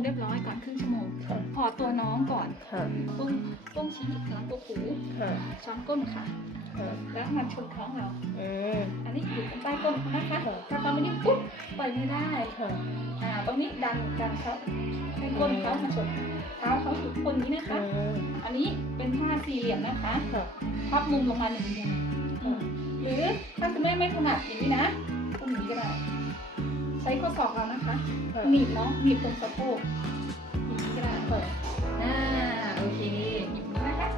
มเรียบร้อยก่อนครึ่งชั่วโมงค่ะพอตัวน้องก่อนค่ะต้งต้งชี้หลังตัวหูค่ะช้อนก้นค่ะ ค่ะแล้วมันชนท้องเรา อืมอันนี้อยู่ตรงใต้ก้นเขานะคะค่ะถ้าเขาไม่นิ่งปุ๊บปล่อยไม่ได้ค่ะ อ่าตรงนี้ดันดันเขาให้ก้นเขามาชนเท้าเขาถูกคนนี้นะคะ อืมอันนี้เป็นท่าสี่เหลี่ยมนะคะค่ะพับมุมลงมาหนึ่งมุมอืมหรือถ้าคุณแม่ไม่ถนัดอย่างนี้นะตรงนี้ก็ได้ ใช้ข้อศอกเรานะคะค่ะหนีบเนาะหนีบตรงสะโพกอย่างนี้ก็ได้ค่ะอ่าโอเคหยิบนี้นะคะ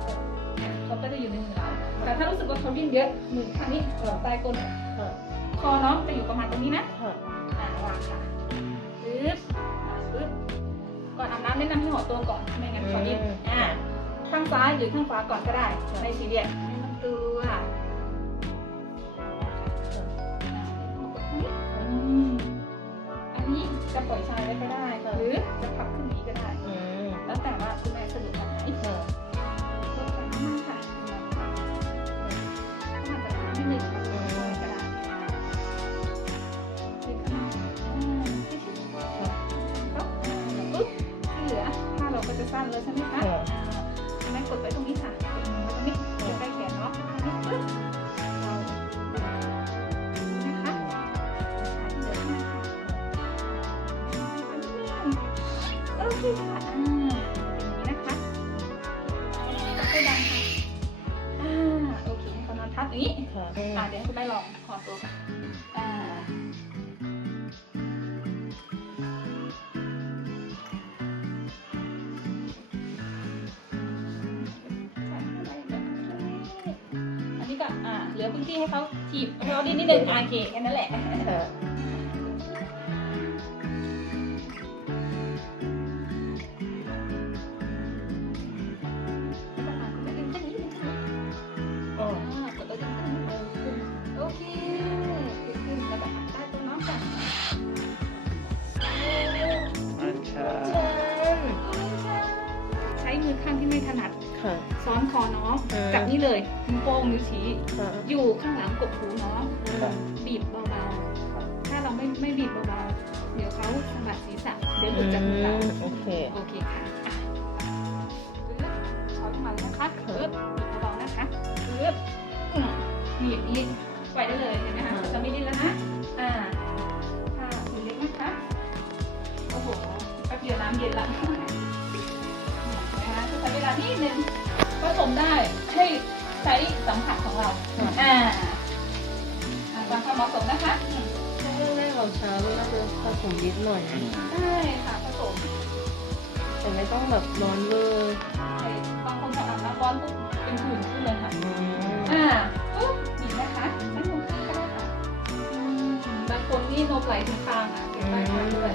เขาก็จะอยู่ในมือเราแต่ถ้ารู้สึกว่าเขาดิ้นเยอะมือข้างนี้หลังใต้ก้นค่ะคอน้องจะอยู่ประมาณตรงนี้นะค่ะอ่าวางค่ะปึ๊บอ่าปึ๊บก่อนอาบน้ำแนะนำให้ห่อตัวก่อนไม่งั้นเขาดิ้นอ่าข้างซ้ายหรือข้างขวาก่อนก็ได้ในสี่เหลี่ยมแนะนำตัว ก็ได้ หรือจะพับขึ้นอย่างนี้ก็ได้อืมแล้วแต่ว่าคุณแม่สะดวกแบบไหนค่ะลดความมากค่ะถ้ามันจะทำให้หนึ่งแบบนี้ก็ได้ดึงเข้ามาอ่าที่ชิดค่ะปั๊บปุ๊บที่เหลือถ้าเราก็จะสั้นเลยใช่ไหมคะค่ะอ่าแม่กดไว้ตรงนี้ค่ะ ทับอย่างนี้ค่ะอ่าเดี๋ยวให้คุณแม่ลองขอตัวค่ะอ่าอันนี้ก็อ่าเหลือพื้นที่ให้เขาถีบให้เขาดิ้นนิดนึงอ่าโอเคแค่นั้นแหละ ซ้อนคอน้องอืมจับนี่เลยนิ้วโป้งนิ้วชี้ค่ะ อยู่ข้างหลังกดหูน้องค่ะบีบเบาๆถ้าเราไม่ไม่บีบเบาๆเดี๋ยวเขาสะบัดศีรษะเดี๋ยวหลุดจากมือเราอืมโอเค โอเคค่ะอะปึ๊บช้อนลงมาเลยนะคะปึ๊บบีบเบาๆนะคะปึ๊บอืมบีบนี้ปล่อยได้เลยเห็นไหมคะอ่า จะไม่ดิ้นแล้วนะ อ่าค่ะถือเล็กนะคะ โอ้โหแป๊บเดียวน้ำเย็นละนะคะใช้เวลานิดนึง ผสมได้ให้ใช้สัมผัสของเราค่ะอ่าอ่าตามความเหมาะสมนะคะอืมถ้าแรกๆเราช้าน่าจะผสมนิดหน่อยนะได้ค่ะผสมแต่ไม่ต้องแบบร้อนเวอร์ใช่บางคนพออาบน้ำร้อนปุ๊บเป็นผื่นขึ้นเลยค่ะอืมอ่าปุ๊บนี่นะคะไม่มุมข้างก็ได้ค่ะอืมบางคนนี่นมไหลถึงคางอะเป็นใต้คางด้วย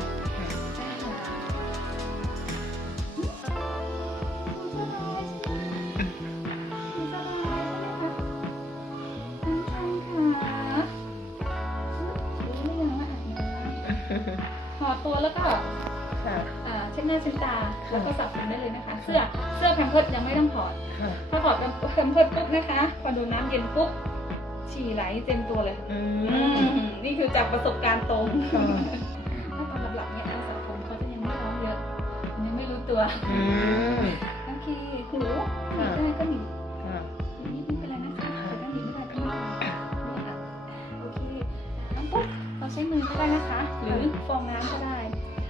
หน้าเช็ดตา แล้วก็สระผมได้เลยนะคะ เสื้อเสื้อแพมเพิร์ดยังไม่ต้องถอดค่ะถ้าถอดแพมเพิร์ดปุ๊บนะคะพอโดนน้ำเย็นปุ๊บฉี่ไหลเต็มตัวเลยอือืมมนี่คือจากประสบการณ์ตรงค่ะถ้าตอนหลับๆเนี่ยเราสระผมเขาจะยังไม่ร้องเยอะยังไม่รู้ตัวอืมโอเคหูหนีบได้ก็หนีบค่ะหนีบไม่เป็นไรนะคะแต่ถ้าหนีบไม่ได้ก็ไม่เป็นไรเนี่ยค่ะโอเคน้ำปุ๊บเราใช้มือก็ได้นะคะ หรือฟองน้ำก็ได้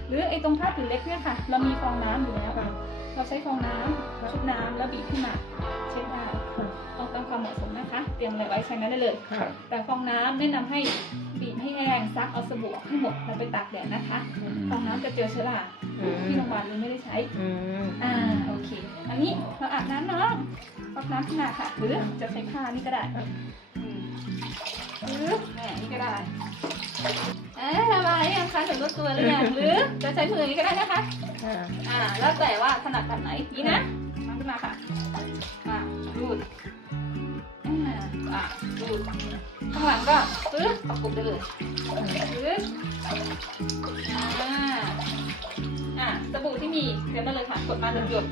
หรือไอ้ตรงผ้าผืนเล็กเนี่ยค่ะ เรามีฟองน้ำอยู่แล้วค่ะ เราใช้ฟองน้ำชุบน้ำแล้วบีบขึ้นมาเช็ดได้ค่ะเอาตามความเหมาะสมนะคะ เตรียมอะไรไว้ใช้นั้นได้เลยค่ะแต่ฟองน้ำแนะนำให้บีบให้แห้งซักเอาสบู่ออกให้หมดแล้วไปตากแดดนะคะฟองน้ำจะเจอเชื้อราอืมที่โรงพยาบาลเลยไม่ได้ใช้อืมอ่าโอเค อันนี้เราอาบน้ำเนาะฟอกน้ำขึ้นมาค่ะ หรือจะใช้ผ้านี่ก็ได้อืมหรือแหมนี่ก็ได้เอ๊ะสบายยังคะถึงรู้ตัวหรือยังหรือจะใช้มืออย่างนี้ก็ได้นะคะค่ะอ่าแล้วแต่ว่าถนัดแบบไหนนี่นะมาขึ้นมาค่ะอ่ารูดอ่าอ่ารูดข้างหลังก็ปึ๊บประกบได้เลยปึ๊บอ่าอ่าสบู่ที่มีเตรียมได้เลยค่ะ กดมาหนึ่งหยด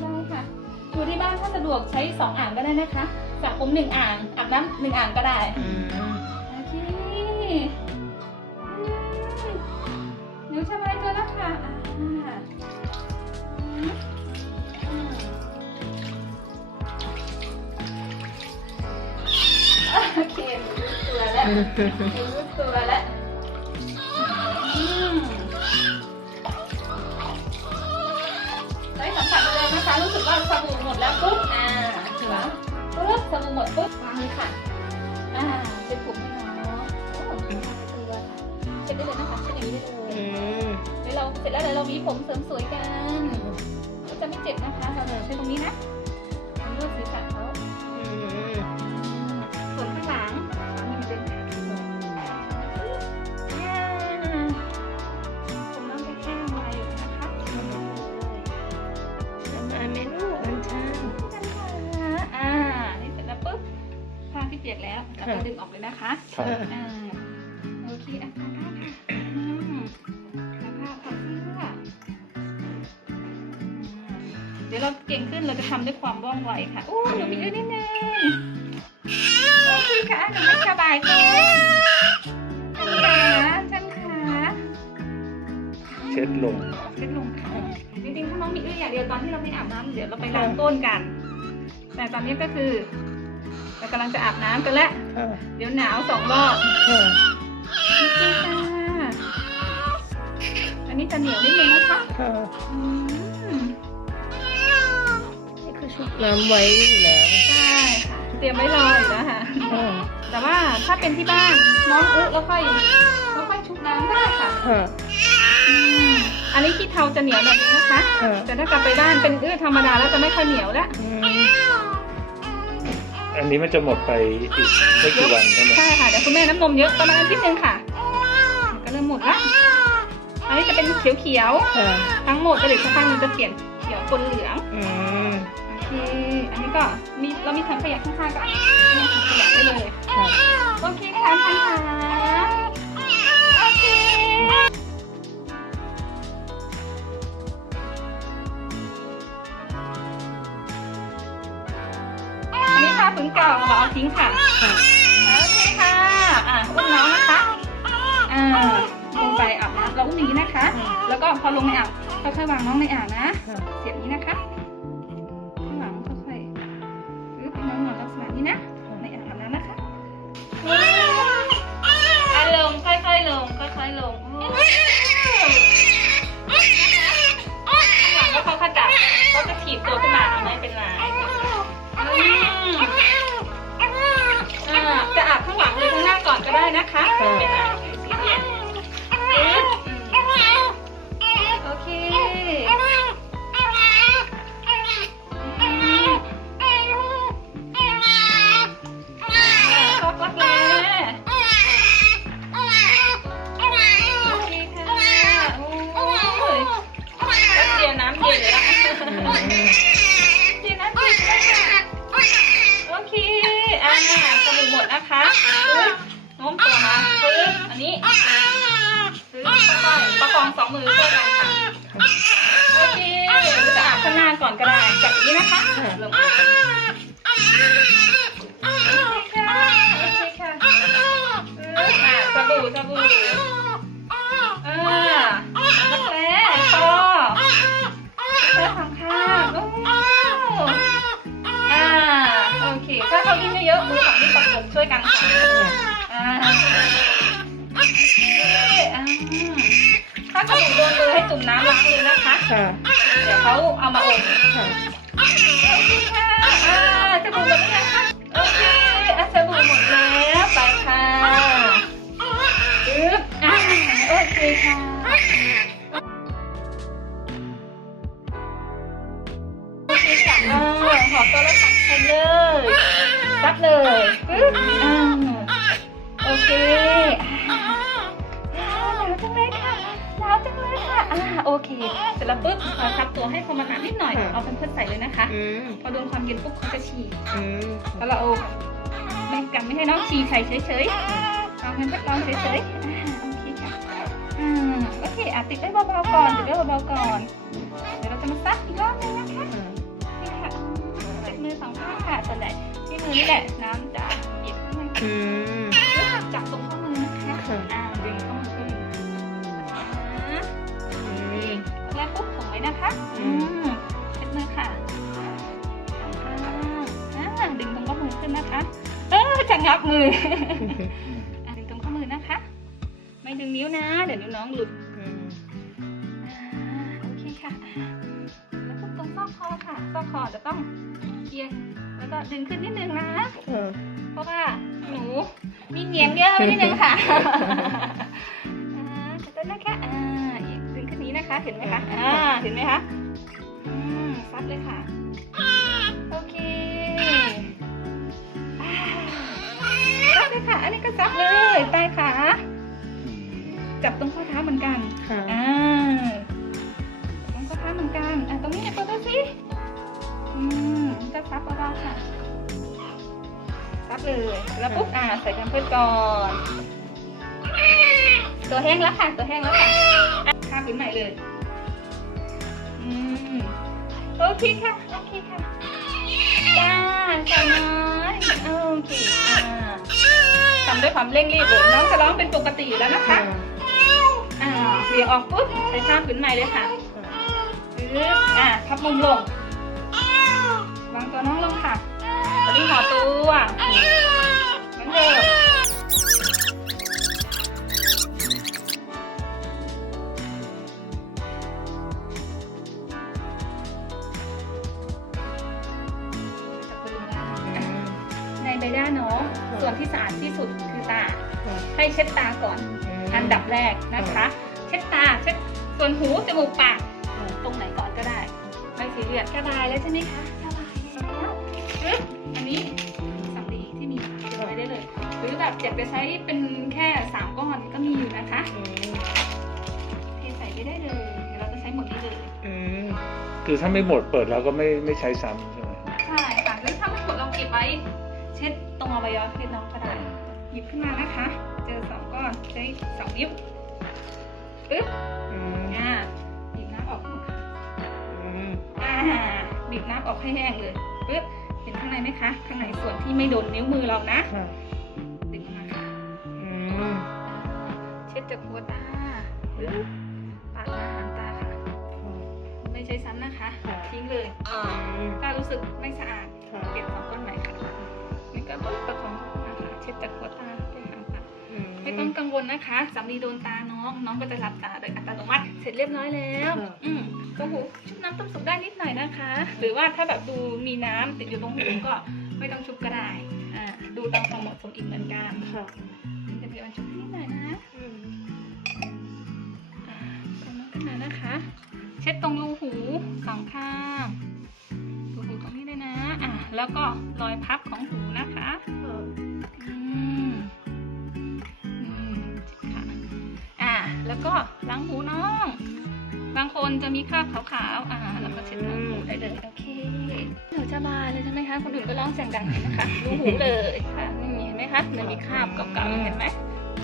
ได้ค่ะอยู่ที่บ้านถ้าสะดวกใช้สองอ่างก็ได้นะคะสระผมหนึ่งอ่างอาบน้ำหนึ่งอ่างก็ได้อืมโอเค ค่ะอ่าโอเครู้ตัวแล้วรู้ตัวแล้วอืมได้สัมผัสเลยนะคะ รู้สึกว่าสบู่หมดแล้วปุ๊บ อ่าเหรอปุ๊บสบู่หมดปุ๊บวางเลยค่ะ อ่าเช็ดผมให้น้องโอ้ตัวค่ะ เช็ดได้เลยนะคะเช็ดอย่างนี้ได้เลยอืมเดี๋ยวเราเสร็จแล้วเดี๋ยวเรามีผมเสริมสวยกันก็จะไม่เจ็บนะคะเราจะใช้ตรงนี้นะนวดศีรษะเขาอืมส่วนข้างหลังอันนี้มันเป็นอ่าผมน้องจะแค่มาอยู่นะคะสบายไหมลูกอันชันอ่านี่เสร็จแล้วปุ๊บผ้าที่เปียกแล้วเราก็ดึงออกเลยนะคะ ครับ อ่า จะทำด้วยความว่องไวค่ะโอ้หนูมีด้วยนิดนึงโอเคค่ะหนูไม่สบายค่ะฉันขาฉันขาเช็ดลงเช็ดลงค่ะจริงๆถ้าน้องมีอื้ออย่างเดียวตอนที่เราไม่อาบน้ำเดี๋ยวเราไปล้างก้นกัน แต่ตอนนี้ก็คือเรากำลังจะอาบน้ำกันแล้วค่ะเดี๋ยวหนาวสองรอบค่ะโอเคค่ะอันนี้จะเหนียวนิดนึงนะคะค่ะอืมนี่คือ ชุบน้ำไว้อยู่แล้วใช่ค่ะเตรียมไว้รออยู่แล้วค่ะค่ะแต่ว่าถ้าเป็นที่บ้านน้องอึแล้วค่อยแล้วค่อยชุบน้ำได้ค่ะค่ะ อืมอันนี้ขี้เทาจะเหนียวแบบนี้นะคะค่ะแต่ถ้ากลับไปบ้านเป็นอื้อธรรมดาแล้วจะไม่ค่อยเหนียวแล้วอืมอันนี้มันจะหมดไปอีกไม่กี่วันใช่ไหมใช่ค่ะเดี๋ยวคุณแม่น้ำนมเยอะประมาณอาทิตย์นึงค่ะก็เริ่มหมดละอันนี้จะเป็นเขียวค่ะๆทั้งหมดก็เดี๋ยวสักพักมันจะเปลี่ยนเขียวปนเหลือง อืมโอเคอันนี้ก็มีเรามีถังขยะข้างๆก็มีถังขยะได้เลยค่ะโอเคค่ะท่านค่ะโอเคอันนี้ผ้าผืนเก่าเราเอาทิ้งค่ะค่ะ โอเคค่ะ อะอุ้มน้องนะคะ อ่าลงไปอาบน้ำเราอุ้มอย่างนี้นะคะ แล้วก็พอลงในอ่างค่อยๆวางน้องในอ่างนะค่ะเสียบนี้นะคะ อยลงข้างหลังก็เขาขจับเขาจะถีบตัวขึ้นมาไม่เป็นไรจะอาบข้างหลังหรือข้างหน้าก่อนก็ได้นะคะไม่เป็นไร ปึ๊บค่อยๆประคองสองมือช่วยกันค่ะโอเคจะอาบข้างหน้าก่อนก็ได้จับอย่างนี้นะคะลงมาโอเคค่ะโอเคค่ะปึ๊บอะสบู่สบู่อ่ารักแร้คอแค่สองข้างอ้อ่าโอเค ถ้าเขากินเยอะๆมือฝั่งนี้ประกบช่วยกันค่ะอ่า กระดูกโดนมือให้จุ่มน้ำล้างมือนะคะ ค่ะ เดี๋ยวเขาเอามาอบค่ะโอเคค่ะ อ่าสบู่หมดแล้วนะคะโอเคอะสบู่หมดแล้วไปค่ะปึ๊บอ่าโอเคค่ะโอเคค่ะอ่าหอมตัวละสองคนเลยซับเลยปึ๊บอ่าโอเคอ่าหนาวจังเลยค่ะ หนาวจังเลยค่ะอ่าโอเค เสร็จแล้วปุ๊บเราซับตัวให้พอมันหนานิดหน่อยเอาเป็นเพื่อนใส่เลยนะคะ อืมพอโดนความเย็นปุ๊บเขาจะฉี่อืมแล้วเราเอาไม่กันไม่ให้น้องฉี่ใส่เฉยๆเอาเงินทดลองเฉยๆอ่าโอเคค่ะอ่าโอเคอะติดไว้เบาๆก่อนติดไว้เบาๆก่อน เดี๋ยวเราจะมาซักอีกรอบนึงนะคะ ค่ะนี่ค่ะติดมือสองข้างค่ะส่วนใหญ่ที่มือนี่แหละน้ำจะหยิบขึ้นมาอืม นะคะ อืมเช็ดมือค่ะสองข้างอ่าดึงตรงข้อมือขึ้นนะคะ เออจะงับมืออะดึงตรงข้อมือนะคะ ไม่ดึงนิ้วนะ เดี๋ยวนิ้วน้องหลุดอืมอ่าโอเคค่ะ แล้วก็ตรงซอกคอค่ะ ซอกคอจะต้องเอียง แล้วก็ดึงขึ้นนิดนึงนะค่ะเพราะว่าหนูมีเหนียงเยอะนิดนึงค่ะ เห็นไหมคะ อ่า เห็นไหมคะ อืมซับเลยค่ะ โอเคอ่าซับเลยค่ะ อันนี้ก็ซับเลยใต้ขาจับตรงข้อเท้าเหมือนกันค่ะอ่าตรงข้อเท้าเหมือนกัน อะ ตรงนี้เปิดดูสิอืมจะซับเบาๆค่ะ ซับเลย แล้วปุ๊บ อ่า ใส่กันเพื่อก่อนตัวแห้งแล้วค่ะ ตัวแห้งแล้วค่ะอะข้ามพื้นใหม่เลย อืมโอเคค่ะ โอเคค่ะจ้าสาวน้อยโอเคอ่าทำด้วยความเร่งรีบเลยน้องจะร้องเป็นปกติอยู่แล้วนะคะ อ่าเบี่ยงออกปุ๊บใช้ข้ามพื้นใหม่เลยค่ะปึ๊บอ่าพับมุมลง วางตัวน้องลงค่ะตอนนี้หอตัวเหมือนเดิม ในใบหน้าน้องส่วนที่สะอาดที่สุดคือตา ให้เช็ดตาก่อน อันดับแรกนะคะ เช็ดตาเช็ดส่วนหูจมูกปากตรงไหนก่อนก็ได้ไม่ซีเรียสสบายแล้วใช่ไหมคะสบายแล้วปึ๊บอันนี้สำลีที่มีเก็บไว้ได้เลย หรือแบบอยากจะใช้เป็นแค่สามก้อนก็มีอยู่นะคะอืมเทใส่ไปได้เลยเดี๋ยวเราจะใช้หมดนี้เลยอืมคือถ้าไม่หมดเปิดแล้วก็ไม่ไม่ใช้ซ้ำใช่ไหม วัยวะเพศน้องก็ได้ หยิบขึ้นมานะคะ เจอสองก้อนใช้สองนิ้วปึ๊บอืมอ่าบีบน้ำออกหมดค่ะอืมอ่าบีบน้ำออกให้แห้งเลยปึ๊บเห็นข้างในไหมคะ ข้างในส่วนที่ไม่โดนนิ้วมือเรานะค่ะดึงมาค่ะอืมเช็ดจากหัวตาปึ๊บปาดหน้าหางตาค่ะ ไม่ใช้ซ้ำนะคะ ทิ้งเลยอืมถ้ารู้สึกไม่สะอาดค่ะเปลี่ยนสองก้อนใหม่ค่ะ นี่ก็ปึ๊บประคองเข้ามาค่ะเช็ดจากหัวตาไปหางตาอืมไม่ต้องกังวลนะคะสำลีโดนตาน้องน้องก็จะหลับตาโดยอัตโนมัติเสร็จเรียบร้อยแล้วค่ะอืมตรงหูชุบน้ำต้มสุกได้นิดหน่อยนะคะ หรือว่าถ้าแบบดูมีน้ำติดอยู่ตรงหูก็ไม่ต้องชุบก็ได้อ่าดูตามความเหมาะสมอีกเหมือนกันค่ะจะมีอันชุบนิดหน่อยนะอืมอ่าตรงนั้นขึ้นมานะคะ เช็ดตรงรูหูสองข้างรูหูตรงนี้เลยนะ อะแล้วก็รอยพับของหูนะคะค่ะ แล้วก็ล้างหูน้อง บางคนจะมีคราบขาวๆ อ่าแล้วก็เช็ดล้างหูได้เลยโอเคหนูจะบาเลยใช่ไหมคะ คนอื่นก็ร้องเสียงดังเห็นไหมคะดูหูเลยค่ะไม่เห็นไหมคะมันมีคราบเก่าๆเห็นไหม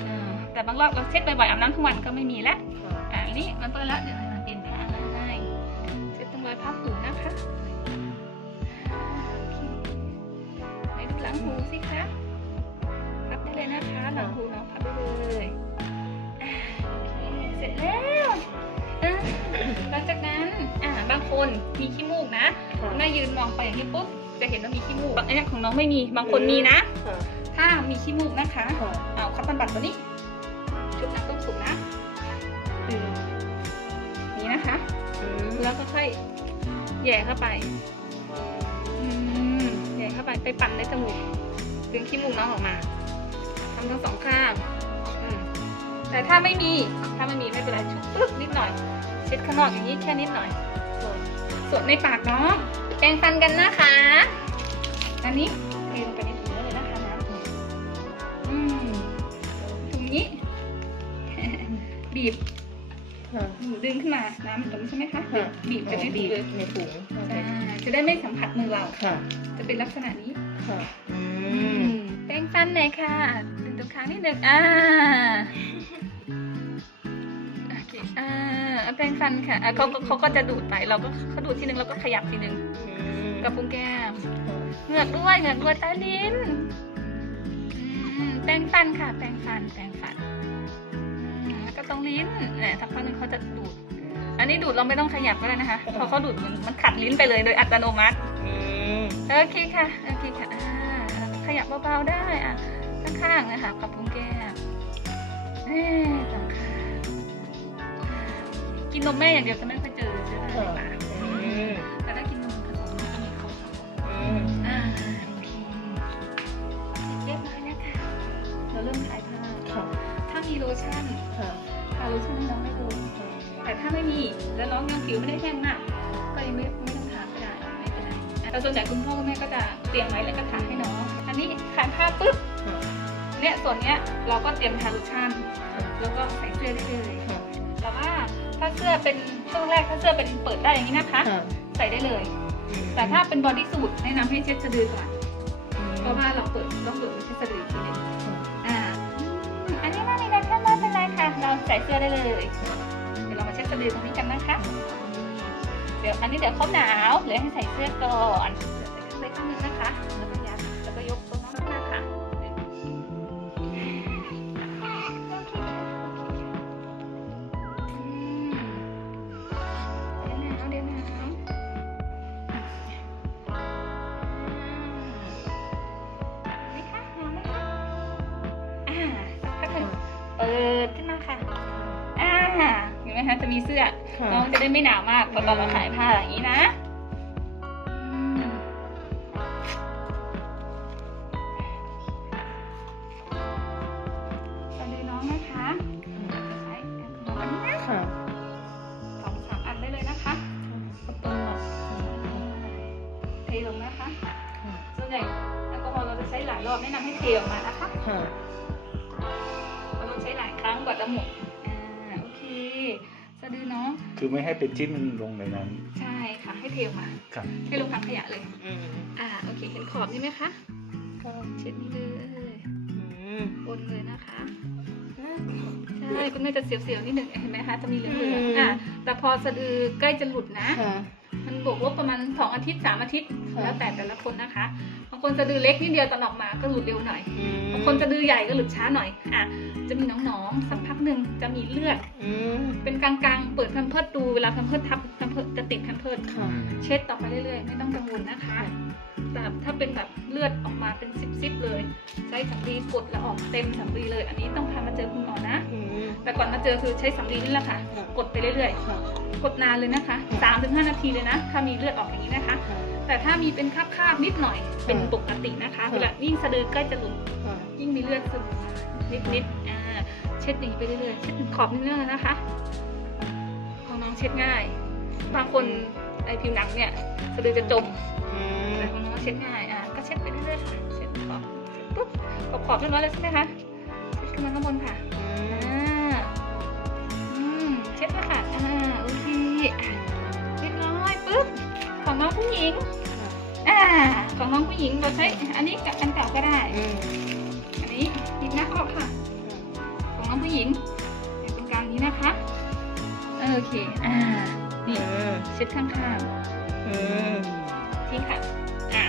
อ่าแต่บางรอบเราเช็ดบ่อยๆอาบน้ำทุกวันก็ไม่มีแล้วค่ะอ่าอันนี้มันเปิดแล้วเดี๋ยวเราเปลี่ยนผ้าให้เช็ดตรงรอยพับหูนะคะไหนดูหลังหูสิคะพับได้เลยนะคะหลังหูน้องพับได้เลย สร็จแล้วอะหลังจากนั้นอ่าบางคนมีขี้มูกนะค่ะแม่ยืนมองไปอย่างนี้ปุ๊บจะเห็นว่ามีขี้มูกบางอันนี้ของน้องไม่มีบางคนมีนะค่ะถ้ามีขี้มูกนะคะค่ะเอาคัตตันบัตตัวนี้ชุบน้ำต้มสุกนะอืมนี่นะคะอืมแล้วก็ค่อยแหย่เข้าไปอืมแหย่เข้าไปไปปั่นในจมูกดึงขี้มูกน้องออกมาทำทั้งสองข้างอืม แต่ถ้าไม่มี ถ้าไม่มีไม่เป็นไรชุบปึ๊บนิดหน่อย เช็ดข้างนอกอย่างนี้แค่นิดหน่อยส่วนในปากน้องแปรงฟันกันนะคะ อันนี้เทลงไปในถุงได้เลยนะคะน้ำอืมถุงนี้ บีบค่ะดึงขึ้นมา น้ำมันตรงนี้ใช่ไหมคะค่ะบีบจะได้บีดีบเลยในถุงอ่าจะได้ไม่สัมผัสมือเราค่ะ จะเป็นลักษณะนี้ค่ะอือืมมแปรงฟันหน่อยค่ะ ดึงตรงค้างนิดนึงอ่า ปรงฟันค่ะอะเขาก็เขาก็จะดูดไป เราก็เขาดูดทีนึงเราก็ขยับทีนึงกระพุ้งแก้มเหงือกด้วยเหงือกด้วยใต้ลิ้นอืมแปรงฟันค่ะ แปรงฟัน แปรงฟันอืมแล้วก็ตรงลิ้นเนี่ยสักพักหนึ่งเขาจะดูดออันนี้ดูดเราไม่ต้องขยับก็ได้นะคะเพราะเขาดูดมันมันขัดลิ้นไปเลยโดยอัตโนมัติอืมโอเคค่ะโอเคค่ะอ่าขยับเบาๆได้อะข้างๆนะคะกับพุงแก้ม กินนมแม่อย่างเดียวจะไม่ค่อยเจอเจออรค่ะปะอืมแต่ถ้ากินนมผสมมันก็มีเขาอ่าโอเคเรียบร้อยแล้วค่ะเราเริ่มถ่ายภาพถ้ามีโลชั่นทาโลชั่นให้น้องได้เลยแต่ถ้าไม่มีแล้วน้องยังผิวไม่ได้แห้งมากก็ยังไม่ไม่ต้องทาก็ได้ไม่เป็นไรแต่ส่วนใหญ่คุณพ่อคุณแม่ก็จะเตรียมไว้แล้วก็ทาให้น้อง อันนี้ขาดผ้าปุ๊บเนี่ยส่วนเนี้ยเราก็เตรียมทาโลชั่นแล้วก็ใส่เสื้อได้เลย ถ้าเสื้อเป็นช่วงแรกถ้าเสื้อเป็นเปิดได้อย่างนี้นะคะ ค่ะใส่ได้เลย แต่ถ้าเป็นบอดี้สูทแนะนำให้เช็ดสะดือก่อนเพราะว่าเราเปิดต้องเปิดเช็ดสะดืออีกทีหนึงอ่าอืมอันนี้ไม่เป็นไรค่ะไม่เป็นไรค่ะ เราใส่เสื้อได้เลย เดี๋ยวเรามาเช็ดสะดือตรงนี้กันนะคะ เดี๋ยวอันนี้เดี๋ยวเขาหนาวเหลือให้ใส่เสื้อก่อนใส่ข้างในข้างนึงนะคะแล้วก็ยัดแล้วก็ หนาวมากพอตอนเราขายผ้าอย่างนี้นะ ไม่ให้ไปจิ้มลงในนั้น ใช่ค่ะให้เทออกมาครับเทลงถังขยะเลย อืมอ่าโอเคเห็นขอบนี่ไหมคะค่ะเช็ดนี่เลยอืมบนเลยนะคะ ใช่คุณแม่จะเสียวๆนิดหนึ่งเห็นไหมคะจะมีเหลืองอืมๆอะแต่พอสะดือใกล้จะหลุดนะ ค่ะ มันบวกลบประมาณสองอาทิตย์สามอาทิตย์ ค่ะ แล้วแต่แต่ละคนนะคะบาง คนสะดือเล็กนิดเดียวตอนออกมาก็หลุดเร็วหน่อยอืมบางคนสะดือใหญ่ก็หลุดช้าหน่อยอะจะมีหนองๆสักพักหนึ่งจะมีเลือดอืมเป็นกลางๆ เปิดแพมเพิร์ดดูเวลาแพมเพิร์ดทับแพมเพิร์ดจะติดแพมเพิร์ดค่ะเช็ดต่อไปเรื่อยๆ ไม่ต้องกังวลนะคะ แต่ถ้าเป็นแบบเลือดออกมาเป็นซิบๆเลย ใช้สำลีกดแล้วออกเต็มสำลีเลย อันนี้ต้องพามาเจอคุณหมอนะอืมแต่ก่อนมาเจอคือใช้สำลีนี่แหละค่ะค่ะกดไปเรื่อยค่ะๆกดนานเลยนะคะ3าถึงหนาทีเลยนะ ถ้ามีเลือดออกอย่างนี้นะคะค่ะ แต่ถ้ามีเป็นคราบๆนิดหน่อยเป็นปกตินะคะค่ะเวลายิ่งสะดือใกล้จะหลุดค่ะยิ่งมีเลือดซึมออกมานิดๆอ่าเช็ดอย่างนี้ไปเรื่อยๆเช็ดถึงขอบนิดนึงนะคะ ของน้องเช็ดง่าย บางคนไอผิวหนังเนี่ยสะดือจะจมอืมแต่ของน้องเช็ดง่ายอะก็เช็ดไปเรื่อยๆค่ะเช็ดขอบเช็ดปุ๊บขอบขอบเรียบร้อยแล้วใช่ไหมคะเช็ดขึ้นมาข้างบนค่ะอืมอ่าอืมเช็ดแล้วค่ะอ่าโอเคอะเรียบร้อยปุ๊บของน้องผู้หญิง อ่าของน้องผู้หญิงเราใช้อันนี้กับอันเก่าก็ได้ อืมอันนี้หยิบหน้าออกค่ะ ของน้องผู้หญิงอยู่ตรงกลางนี้นะคะ โอเค อ่า นี่อืมเช็ดข้างอืมๆทิ้งค่ะ อ่า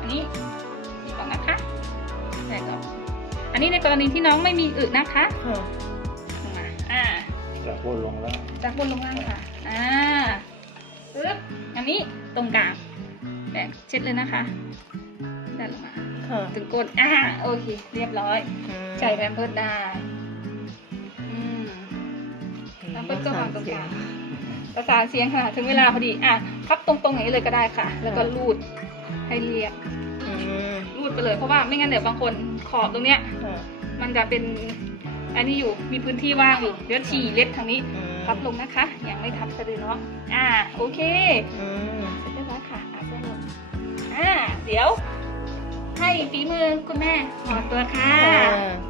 อันนี้นี่ก่อนนะคะใส่ก่อนอันนี้ในกรณีที่น้องไม่มีอึนะคะค่ะลงมา อ่า จากบนลงแล้วจากบนลงล่างค่ะ อ่าปึ๊บอันนี้ตรงกลาง แบกเช็ดเลยนะคะดันลงมาค่ะถึงก้นอ่าโอเค เรียบร้อย ใส่แพมเพิร์ดได้อืมแล้วก็จะวางตรงกลางประสานเสียงค่ะ ถึงเวลาพอดี อะพับตรงๆอย่างนี้เลยก็ได้ค่ะ แล้วก็รูดให้เรียบอืมรูดไปเลยเพราะว่าไม่งั้นเดี๋ยวบางคนขอบตรงเนี้ยค่ะมันจะเป็นอันนี้อยู่มีพื้นที่ว่างอยู่เดี๋ยวฉี่เล็ดทางนี้อืมพับลงนะคะยังไม่ทับสะดือเนาะอ่าโอเค อ่าเดี๋ยว ให้ฝีมือคุณแม่ถอดตัวค่ะค่ะ